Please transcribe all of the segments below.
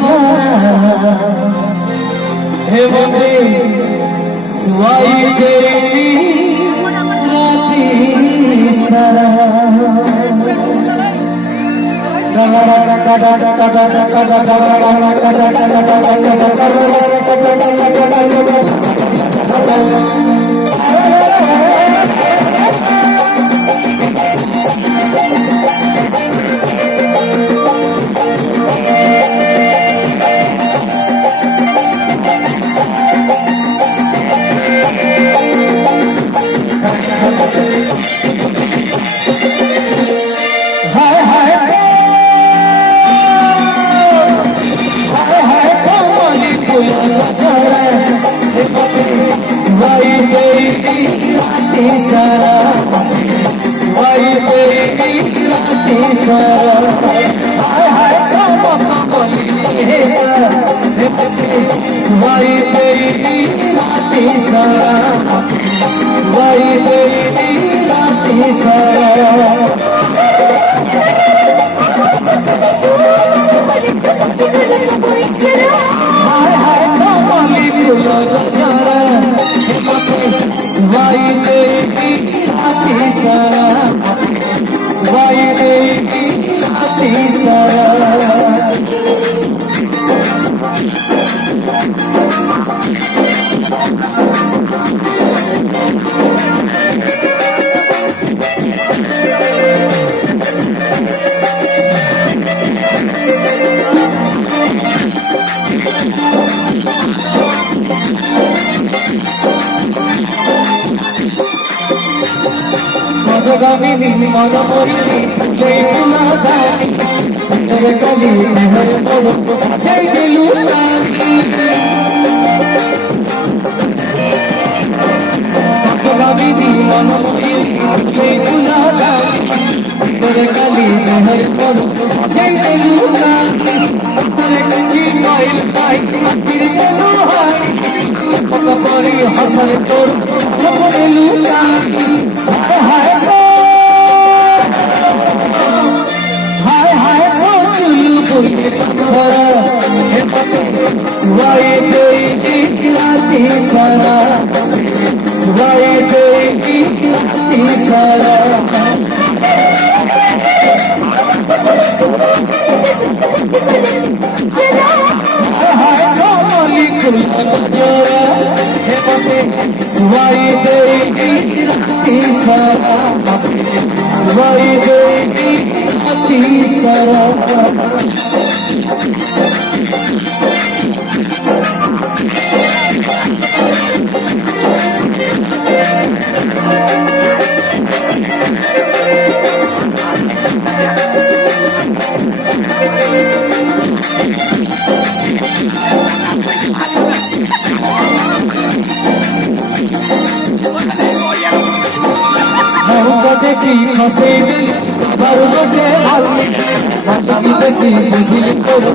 झरा हे बंदे सुवाई तेरी राती सारा सुवाई तेरी राती सारा सुवाई तेरी राती सारा हाय हाय कमली फूल नजारा सुवाई तेरी राती सारा सुवाई तेरी राती सारा जगामिनी मन मोरिनी ले फुला दानी तेरे गली मेहर मोड़ जय दिलू रानी जगामिनी मन मोरिनी ले फुला दानी तेरे गली मेहर मोड़ जय दिलू रानी तेरे गंजी माइल ताई फिर मनो हाई चपक परी हसन तोड़ लपड़ेलू रानी सुवाई तेरी राती सारा सुवाई तेरी राती सारा हाय कमली फूल नजारा हे बंदे सुवाई तेरी राती सारा सुवाई तेरी राती सारा देखी फसे दिल पर मुझे भाली देखी बुझिल करो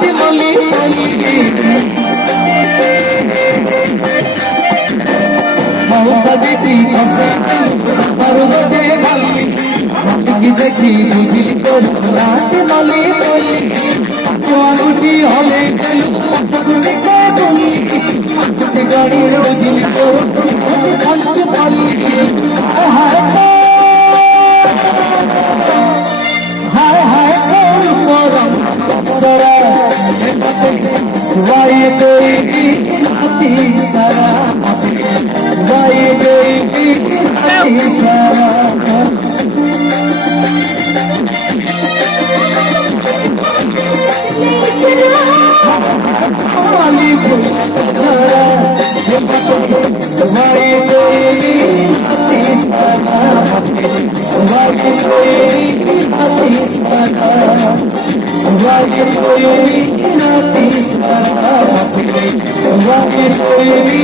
दिमली मौका देखी फसे दिल पर मुझे भाली देखी बुझिल करो दिमली जवानी हले गलू चकुनी को बोली गाड़ी बुझिल करो पंच भाली सुवाई तेरी राती सारा सुवाई तेरी राती सारा कमली फूल नजारा सुवाई तेरी राती सारा सुवाई तेरी राती सारा सुवाई तेरी राती सारा सुवाई तेरी